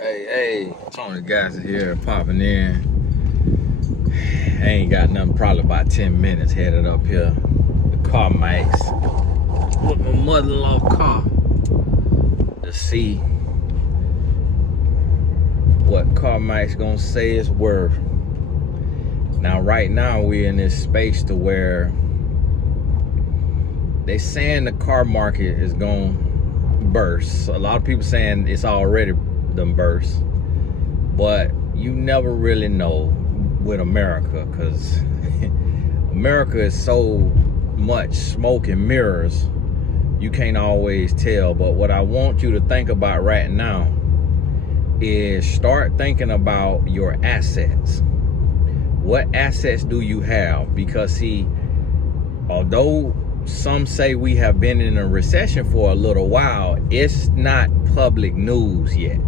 Hey, Tony guys are here popping in. I ain't got nothing, probably about 10 minutes headed up here. The car mics with my mother-in-law car to see what car mics gonna say it's worth. Now, right now, we're in this space to where they saying the car market is gonna burst. A lot of people saying it's already done burst, but you never really know with America, because America is so much smoke and mirrors, you can't always tell. But what I want you to think about right now is start thinking about your assets. What assets do you have? Because see, although some say we have been in a recession for a little while, it's not public news yet.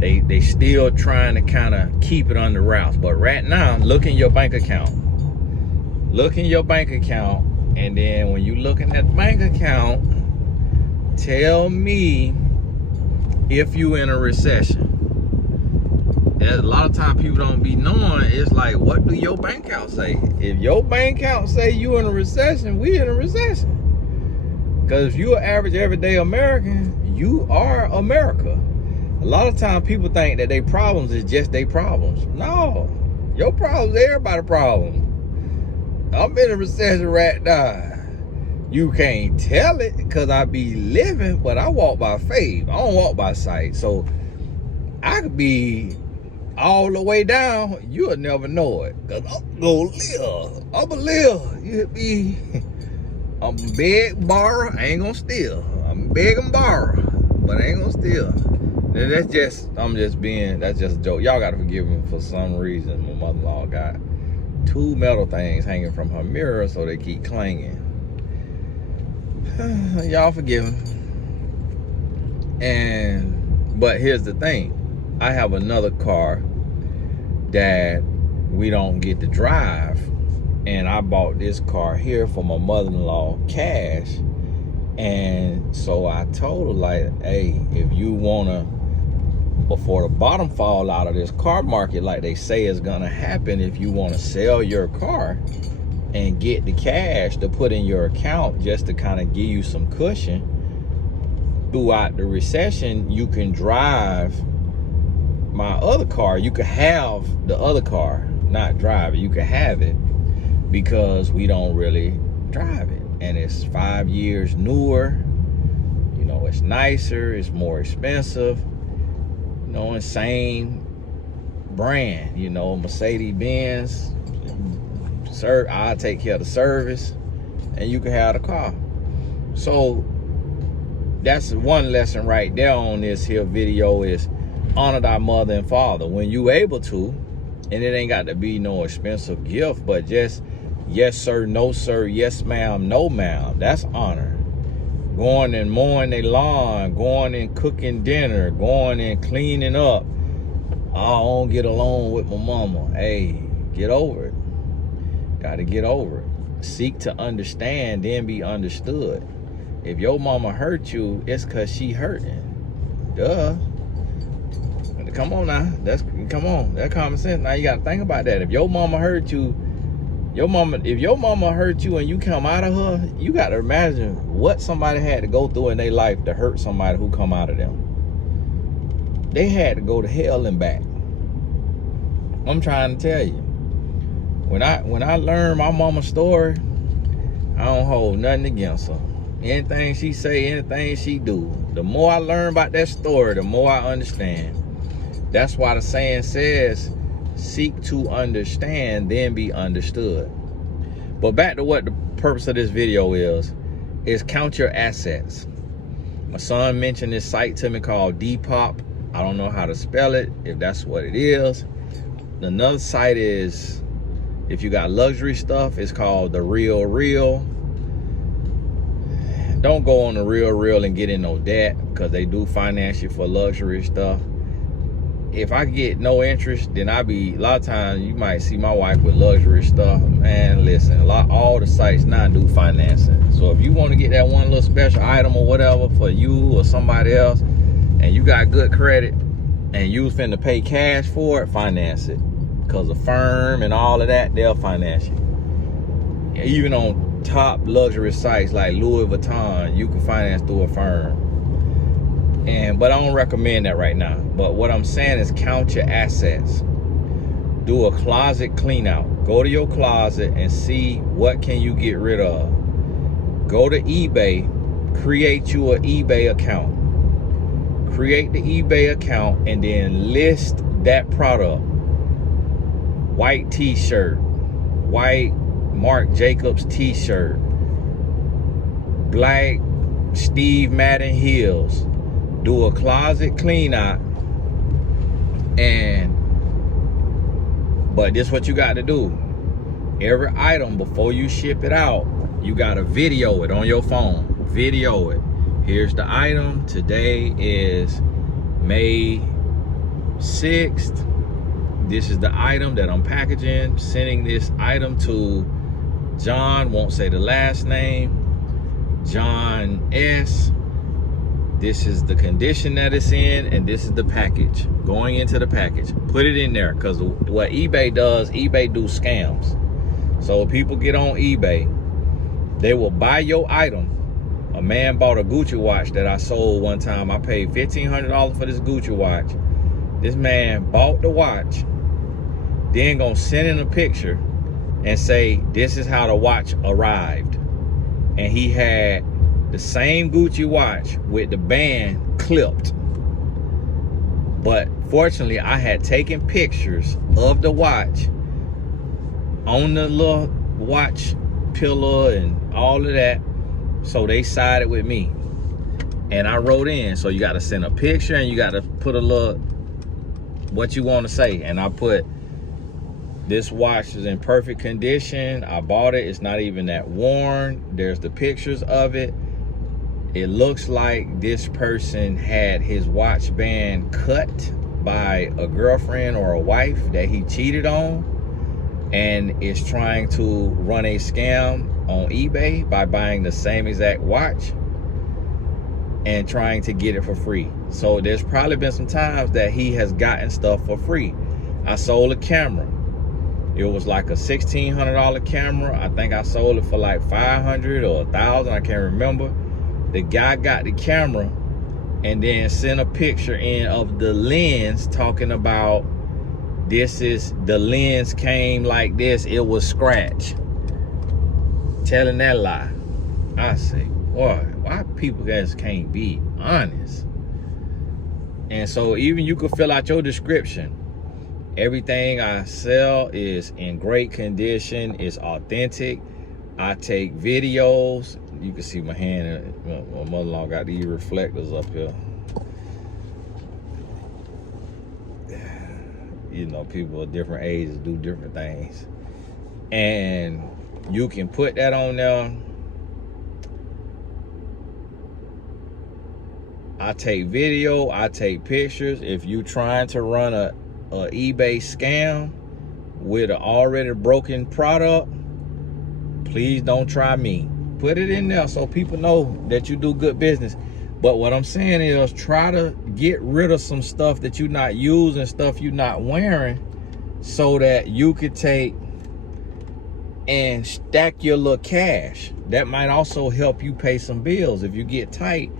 They still trying to kind of keep it under wraps. But right now, look in your bank account. Look in your bank account, and then when you looking at the bank account, tell me if you in a recession. There's a lot of times people don't be knowing. It's like, what do your bank account say? If your bank account say you in a recession, we in a recession. Because if you an average everyday American, you are America. A lot of times people think that their problems is just their problems. No, your problems is everybody's problem. I'm in a recession right now. You can't tell it because I be living, but I walk by faith. I don't walk by sight. So I could be all the way down, you'll never know it. Cause I'm gonna live. I'ma live. You hit me. I'm beg, borrow, I ain't gonna steal. I'm beg and borrow, but I ain't gonna steal. That's just a joke. Y'all gotta forgive me. For some reason, my mother-in-law got two metal things hanging from her mirror, so they keep clanging. Y'all forgive me. But here's the thing. I have another car that we don't get to drive, and I bought this car here for my mother-in-law cash. And so I told her, like, hey, if you wanna, before the bottom fall out of this car market, like they say is gonna happen, if you wanna sell your car and get the cash to put in your account just to kind of give you some cushion throughout the recession, you can drive my other car. You could have the other car, not drive it. You could have it because we don't really drive it. And it's 5 years newer. You know, it's nicer, it's more expensive. You know, and same brand, you know, Mercedes-Benz. I'll take care of the service and you can have the car. So that's one lesson right there on this here video, is honor thy mother and father when you able to. And it ain't got to be no expensive gift, but just yes sir, no sir, yes ma'am, no ma'am. That's honor. Going and mowing their lawn, going and cooking dinner, going and cleaning up. I don't get along with my mama. Hey, get over it. Gotta get over it. Seek to understand, then be understood. If your mama hurt you, it's cause she hurting. Duh. Come on now. That's common sense. Now you gotta think about that. If your mama hurt you, if your mama hurt you and you come out of her, you gotta imagine what somebody had to go through in their life to hurt somebody who come out of them. They had to go to hell and back. I'm trying to tell you. When I learned my mama's story, I don't hold nothing against her. Anything she say, anything she do, the more I learn about that story, the more I understand. That's why the saying says, seek to understand, then be understood. But back to what the purpose of this video is count your assets. My son mentioned this site to me called Depop. I don't know how to spell it, if that's what it is. Another site is, if you got luxury stuff, it's called The Real Real. Don't go on The Real Real and get in no debt, because they do finance you for luxury stuff. If I get no interest, then a lot of times you might see my wife with luxury stuff. Man, listen, all the sites now do financing. So if you want to get that one little special item or whatever for you or somebody else, and you got good credit, and you was finna pay cash for it, finance it. Because a firm and all of that, they'll finance you. Even on top luxury sites like Louis Vuitton, you can finance through a firm. But I don't recommend that right now. But what I'm saying is count your assets. Do a closet clean out. Go to your closet and see what can you get rid of. Go to eBay, create you an eBay account. Create the eBay account and then list that product. White t-shirt, white Marc Jacobs t-shirt, black Steve Madden heels. Do a closet clean out, but this is what you got to do. Every item, before you ship it out, you got to video it on your phone. Video it. Here's the item. Today is May 6th. This is the item that I'm packaging. Sending this item to John, won't say the last name, John S. This is the condition that it's in, and this is the package going into the package. Put it in there, because what eBay does, eBay do scams. So people get on eBay, they will buy your item. A man bought a Gucci watch that I sold one time. I paid $1,500 for this Gucci watch. This man bought the watch, then gonna send in a picture and say, this is how the watch arrived. And he had the same Gucci watch with the band clipped. But fortunately, I had taken pictures of the watch on the little watch pillar and all of that. So they sided with me. And I wrote in, so you got to send a picture and you got to put a little, what you want to say. And I put, this watch is in perfect condition. I bought it. It's not even that worn. There's the pictures of it. It looks like this person had his watch band cut by a girlfriend or a wife that he cheated on, and is trying to run a scam on eBay by buying the same exact watch and trying to get it for free. So there's probably been some times that he has gotten stuff for free. I sold a camera. It was like a $1,600 camera. I think I sold it for like $500 or $1,000. I can't remember. The guy got the camera and then sent a picture in of the lens, talking about the lens came like this, it was scratched. Telling that lie. I say, boy, why people guys can't be honest? And so even you could fill out your description. Everything I sell is in great condition, it's authentic. I take videos. You can see my hand. My mother-in-law got these reflectors up here. You know, people of different ages do different things. And you can put that on there. I take video, I take pictures. If you trying to run a eBay scam with an already broken product, please don't try me. Put it in there so people know that you do good business. But what I'm saying is, try to get rid of some stuff that you're not using, stuff you're not wearing, so that you could take and stack your little cash. That might also help you pay some bills. If you get tight,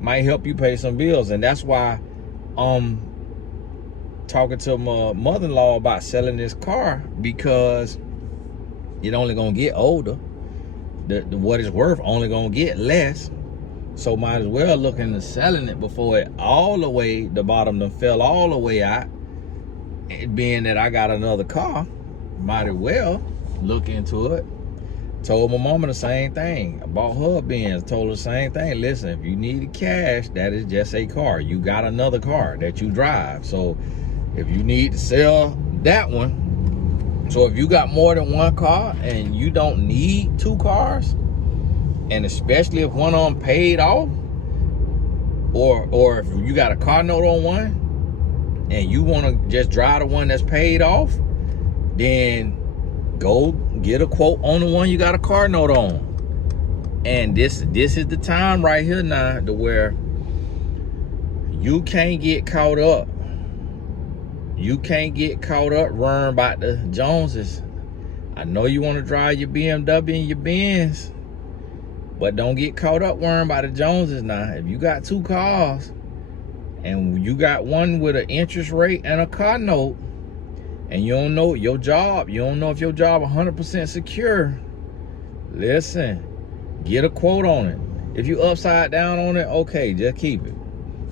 might help you pay some bills. And that's why talking to my mother-in-law about selling this car, because it only gonna get older. What it's worth only gonna get less. So might as well look into selling it before it all the way, the bottom done fell all the way out. It being that I got another car, might as well look into it. Told my mama the same thing. I bought her a Benz, told her the same thing. Listen, if you need cash, that is just a car. You got another car that you drive. So if you need to sell that one, so if you got more than one car and you don't need two cars, and especially if one of them paid off, or if you got a car note on one and you want to just drive the one that's paid off, then go get a quote on the one you got a car note on. And this is the time right here now to where you can't get caught up You can't get caught up worrying about the Joneses. I know you want to drive your BMW and your Benz, but don't get caught up worrying about the Joneses now. If you got 2 cars and you got one with an interest rate and a car note, and you don't know your job, you don't know if your job 100% secure, listen, get a quote on it. If you upside down on it, okay, just keep it.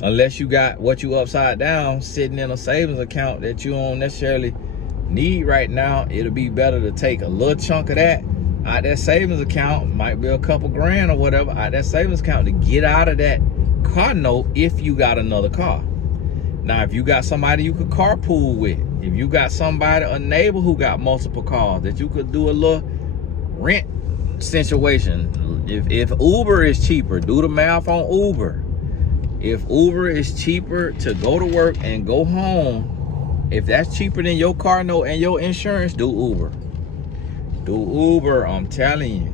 Unless you got what you upside down sitting in a savings account that you don't necessarily need right now, it'll be better to take a little chunk of that out that savings account, might be a couple grand or whatever, out that savings account to get out of that car note if you got another car. Now, if you got somebody you could carpool with, if you got somebody, a neighbor who got multiple cars that you could do a little rent situation. If Uber is cheaper, do the math on Uber. If Uber is cheaper to go to work and go home, if that's cheaper than your car note and your insurance, do Uber. Do Uber, I'm telling you.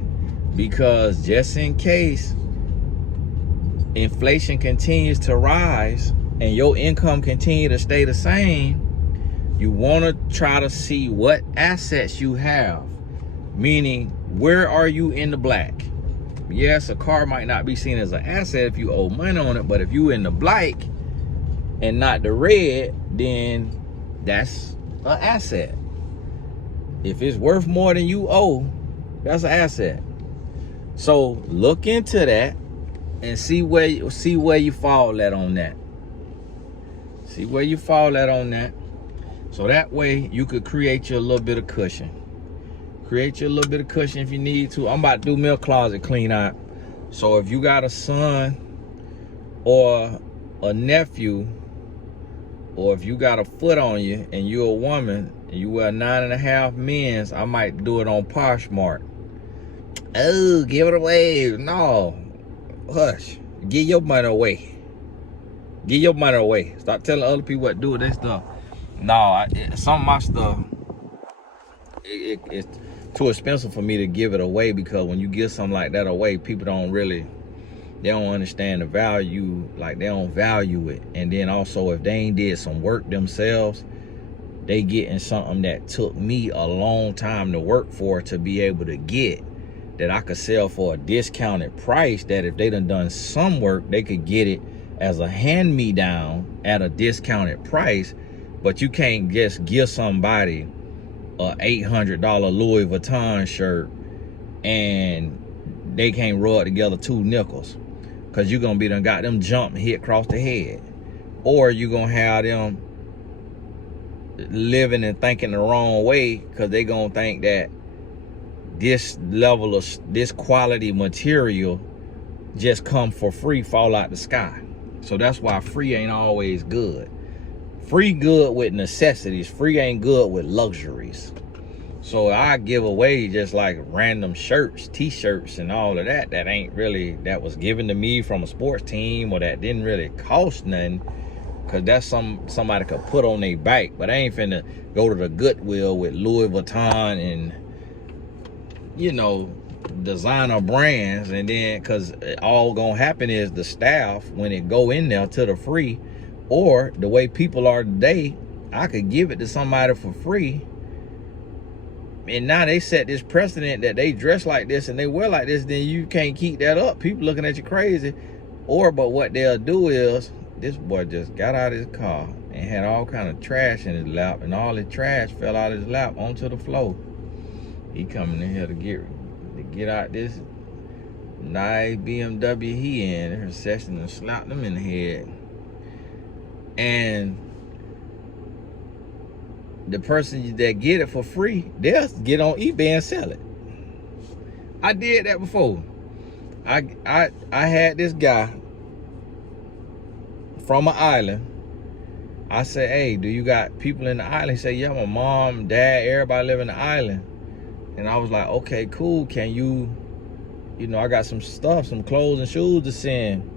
Because just in case inflation continues to rise and your income continue to stay the same, you want to try to see what assets you have. Meaning, where are you in the black? Yes, a car might not be seen as an asset if you owe money on it, but if you in the black and not the red, then that's an asset. If it's worth more than you owe, that's an asset. So look into that and see where you fall at on that. See where you fall at on that. So that way you could create you a little bit of cushion. Create you a little bit of cushion if you need to. I'm about to do milk closet clean out. So if you got a son or a nephew, or if you got a foot on you and you're a woman and you wear 9.5 men's, I might do it on Poshmark. Oh, give it away. No. Hush. Give your money away. Give your money away. Stop telling other people what to do with their stuff. No, some of my stuff, it's too expensive for me to give it away, because when you give something like that away, people they don't understand the value, like they don't value it. And then also, if they ain't did some work themselves, they getting something that took me a long time to work for to be able to get, that I could sell for a discounted price, that if they done some work, they could get it as a hand-me-down at a discounted price. But you can't just give somebody a $800 Louis Vuitton shirt and they can't rub together 2 nickels, because you're gonna be done got them jump and hit across the head, or you're gonna have them living and thinking the wrong way, because they gonna think that this level of this quality material just come for free, fall out the sky. So that's why free ain't always good. Free good with necessities. Free ain't good with luxuries. So I give away just like random shirts, t-shirts and all of that. That ain't really, that was given to me from a sports team, or that didn't really cost nothing, because that's somebody could put on their bike. But I ain't finna go to the Goodwill with Louis Vuitton and, you know, designer brands, and then, because all gonna happen is the staff, when it go in there to the free, or the way people are today, I could give it to somebody for free, and now they set this precedent that they dress like this and they wear like this, then you can't keep that up. People looking at you crazy. Or, but what they'll do is, this boy just got out of his car and had all kind of trash in his lap, and all his trash fell out of his lap onto the floor. He coming in here to get out this nice BMW he in. Her session and slapped him in the head. And the person that get it for free, they'll get on eBay and sell it. I did that before. I had this guy from an island. I said, hey, do you got people in the island? He said, yeah, my mom, dad, everybody live in the island. And I was like, okay, cool. Can you know, I got some stuff, some clothes and shoes to send.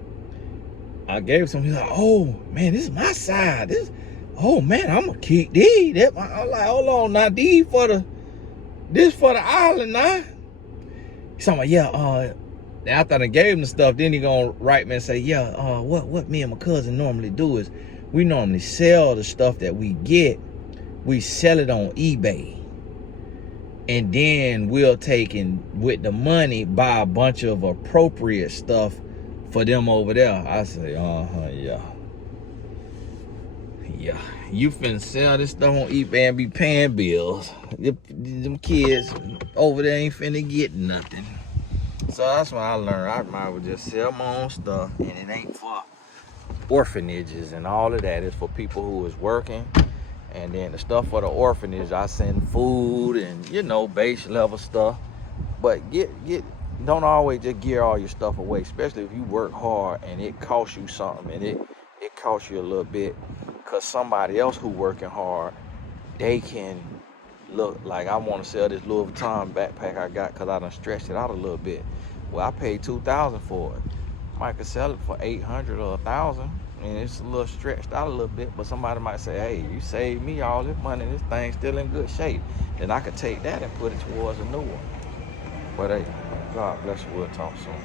I gave some. He's like, oh man, this is my side. Oh man, I'm gonna keep these. I'm like, hold on, now these this for the island now. He's talking about, yeah. After I gave him the stuff, then he gonna write me and say, yeah. What me and my cousin normally do is we normally sell the stuff that we get. We sell it on eBay. And then we'll take and with the money buy a bunch of appropriate stuff for them over there. I say, yeah. Yeah, you finna sell this stuff on eBay and be paying bills. Them kids over there ain't finna get nothing. So that's what I learned. I might well just sell my own stuff, and it ain't for orphanages and all of that. It's for people who is working. And then the stuff for the orphanage, I send food and, you know, base level stuff. But don't always just gear all your stuff away, especially if you work hard and it costs you something, and it costs you a little bit, because somebody else who working hard, they can look like, I want to sell this Louis Vuitton backpack I got because I done stretched it out a little bit. Well, I paid $2,000 for it. I could sell it for $800 or $1,000, and it's a little stretched out a little bit, but somebody might say, hey, you saved me all this money, this thing's still in good shape. Then I could take that and put it towards a new one. But hey, God bless you, we'll talk soon.